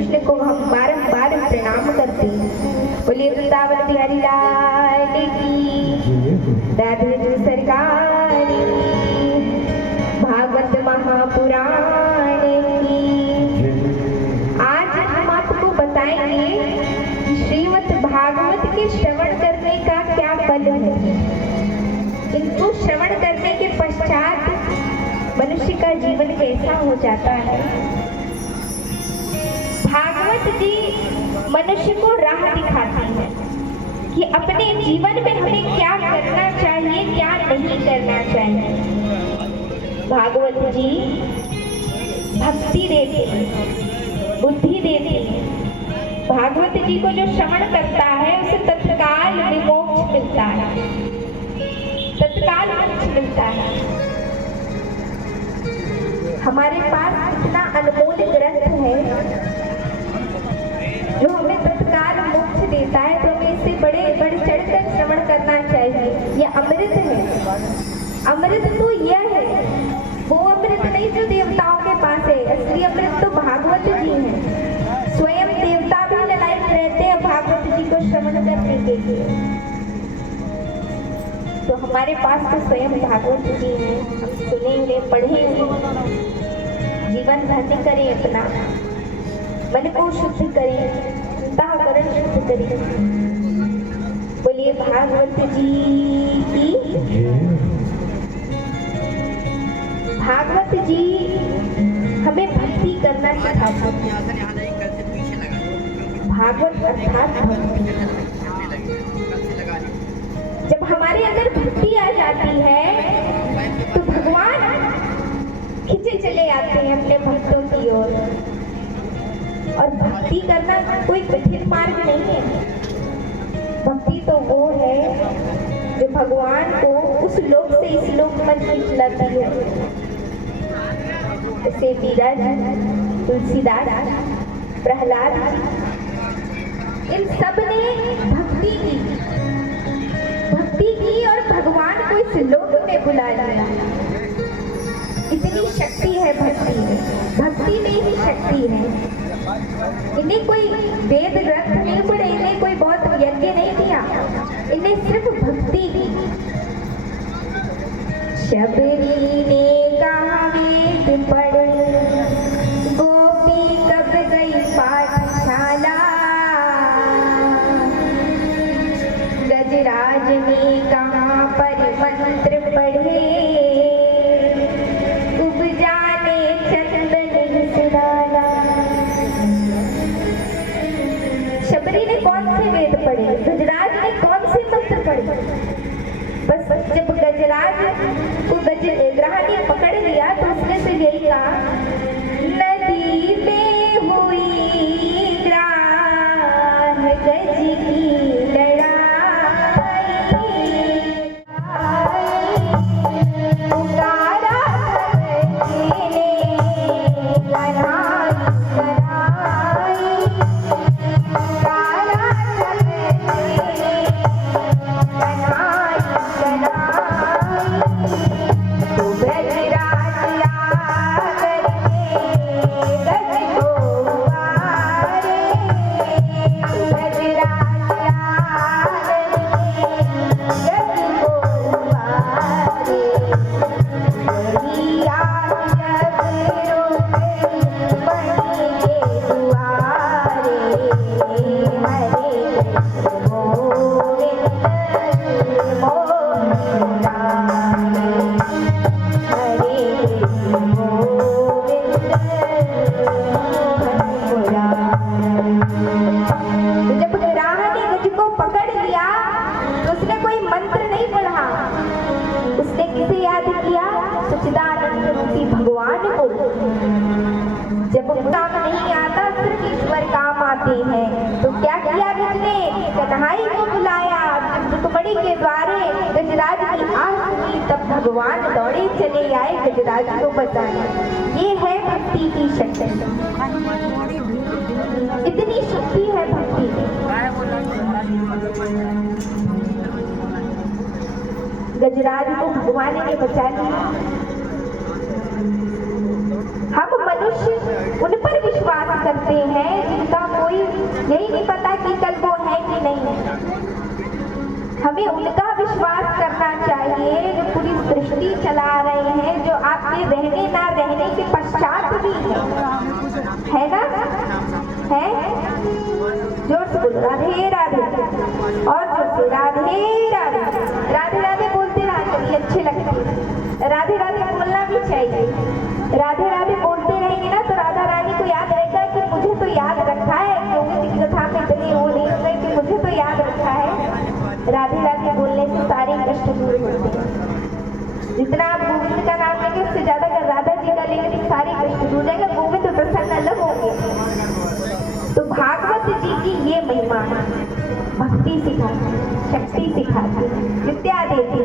कृष्ण को हम बारंबार प्रणाम करते हैं। बोलिए वृंदावन बिहारी लाल की, राधे जी सरकार की, भागवत महापुराण की। आज हम आपको बताएंगे कि श्रीमद् भागवत के श्रवण करने का क्या फल है। इनको श्रवण करने के पश्चात मनुष्य का जीवन कैसा हो जाता है। भागवत जी मनुष्य को राह दिखाती है कि अपने जीवन में हमें क्या करना चाहिए, क्या नहीं करना चाहिए। भागवत जी भक्ति देते हैं, बुद्धि देते हैं। भागवत जी को जो श्रवण करता है उसे तत्काल विमोक्ष मिलता है, तत्काल मोक्ष मिलता है। हमारे पास इतना अनमोल ग्रंथ है जो हमें तत्काल मोक्ष देता है, तो हमें इससे बड़े बढ़ चढ़कर श्रवण करना चाहिए। यह अमृत है। अमृत तो यह है, वो अमृत नहीं जो देवताओं के पास है। असली अमृत तो भागवत जी है। स्वयं देवता भी ललायत रहते हैं भागवत जी को श्रवण करने के लिए। तो हमारे पास तो स्वयं भागवत जी हैं। हम सुनेंगे, पढ़ेंगे, जीवन धन्य करें, अपना मन को शुद्ध करें, अंतःकरण शुद्ध करें। बोलिए भागवत जी की। भागवत जी हमें भक्ति करना सिखाते हैं। भागवत अर्थात भक्ति। जब हमारे अंदर भक्ति आ जाती है तो भगवान खींचे चले आते हैं अपने भक्तों की ओर। और भक्ति करना कोई कठिन मार्ग नहीं है। भक्ति तो वो है जो भगवान को उस लोक से इस लोक में खींच लाती है। जैसे वीरा जी, तुलसीदास, प्रहलाद, इन सब ने भक्ति की और भगवान को इस लोक में बुला लिया। इतनी शक्ति है भक्ति में। भक्ति में ही शक्ति है। इन्हें कोई वेद ग्रंथ नहीं पढ़े, इन्हें कोई बहुत यज्ञ नहीं दिया, इन्हें सिर्फ भक्ति की। शबरी ने कहा वेद पढ़, गोपी कब गई पाठशाला। गजराज ने कहा पर मंत्र पढ़े, उब जाने चंदन से डाला। शबरी ने कौन से वेद पढ़े, गजराज ने कौन से मंत्र पढ़े। बस जब गजराज को गजराज ने पकड़ लिया तो उसने तो यही कहा, नदी में हुई ग्राह गज की लड़ाई। भगवान दौड़े चले आए गजराज को बचाने। ये है भक्ति की शक्ति। इतनी शक्ति है भक्ति में। गजराज को भगवान ने बचा लिया। हम मनुष्य उन पर विश्वास करते हैं यही नहीं पता कि कल वो है कि नहीं। हमें उनका विश्वास करना चाहिए जो पूरी सृष्टि चला रहे हैं, जो आपके रहने ना रहने के पश्चात भी है ना, है। जोर से बोलो राधे राधे, और जोर से राधे राधे। राधे राधे बोलते रहा कभी, अच्छे लगते हैं। राधे राधे बोलना भी चाहिए। राधे राधे बोलते रहेंगे ना तो राधा रानी को याद रहेगा कि मुझे तो याद रखा है, क्योंकि कथा में इतनी वो नहीं है कि मुझे तो याद रखा है। राधे राधे बोलने से सारे कष्ट दूर होते हैं। जितना आप गोविंद का नाम लेंगे उससे ज्यादा अगर राधा जी का लेंगे तो सारे कष्ट दूर जाएगा, गोविंद तो प्रसन्न अलग होंगे। तो भागवत जी की ये महिमा भक्ति सिखाती, शक्ति सिखाती, विद्या देती,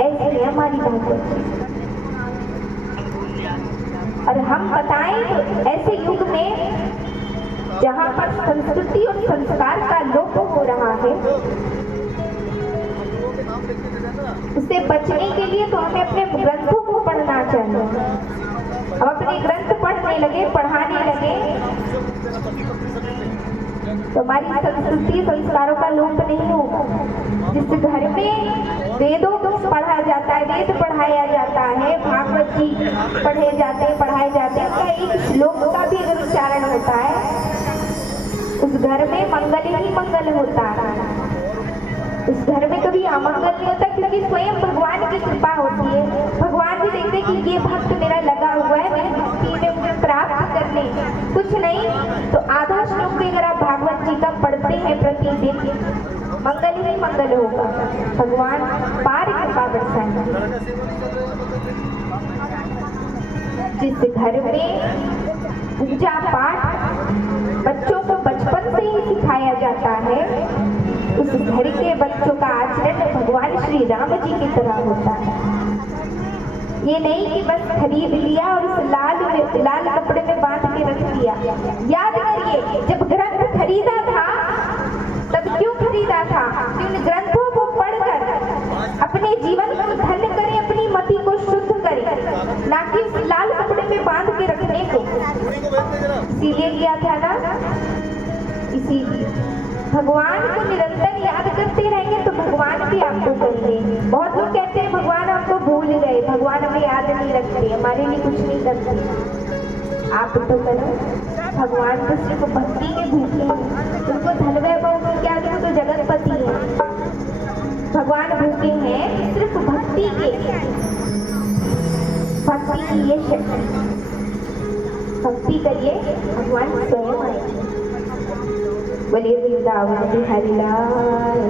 ऐसे है हमारी भागवत। और हम बताएं तो ऐसे युग में जहाँ पर संस्कृति और संस्कार का लोप हो रहा है, उससे बचने के लिए तो हमें अपने ग्रंथों को पढ़ना चाहिए। हम अपने ग्रंथ पढ़ने लगे, पढ़ाने लगे तो हमारी संस्कृति संस्कारों का लोप नहीं होगा। जिस घर में वेदों को पढ़ा जाता है, वेद पढ़ाया जाता है, भागवत जी पढ़े जाते हैं, पढ़ाए जाते हैं, उनका एक श्लोक का भी अगर उच्चारण होता है उस घर में मंगल ही मंगल होता है। उस घर में कभी अमंगल नहीं होता, क्योंकि स्वयं भगवान की कृपा होती है। भगवान भी देखते कि ये भक्त मेरा लगा हुआ है, मेरी भक्ति में मुझे प्राप्त करने कुछ नहीं तो आधा श्लोक भी अगर आप भागवत जी का पढ़ते हैं प्रतिदिन, मंगल ही मंगल होगा। भगवान पार कृपा बरसाएंगे। जिस घर में पूजा पाठ बच्चों को बचपन से ही सिखाया जाता है, उस घर के बच्चों का आचरण भगवान श्री राम जी की तरह होता है। ये नहीं कि बस खरीद लिया और उस लाल कपड़े में बांध के रख दिया। याद करिए, जब ग्रंथ खरीदा था तब क्यों खरीदा था? कि उन ग्रंथों को पढ़कर अपने जीवन को धन्य करें, अपनी मति को शुद्ध करें, ना कि उस लाल कपड़े में बांध के रखने को। इसीलिए किया था ना, इसीलिए भगवान को निरंतर याद करते रहेंगे तो भगवान भी आपको करेंगे। बहुत लोग कहते हैं भगवान हमको भूल गए, भगवान हमें याद नहीं रखते, हमारे लिए कुछ नहीं करते। आप तो करो, भगवान तो सिर्फ भक्ति के भूखे हैं, उनको धन वैभव की क्या, तो जगतपति है। भगवान भूखे हैं सिर्फ भक्ति के, भक्ति की ये शक्ति। भक्ति करिए, भगवान स्वयं आएंगे। बोलिए वृंदावन बिहारी लाल।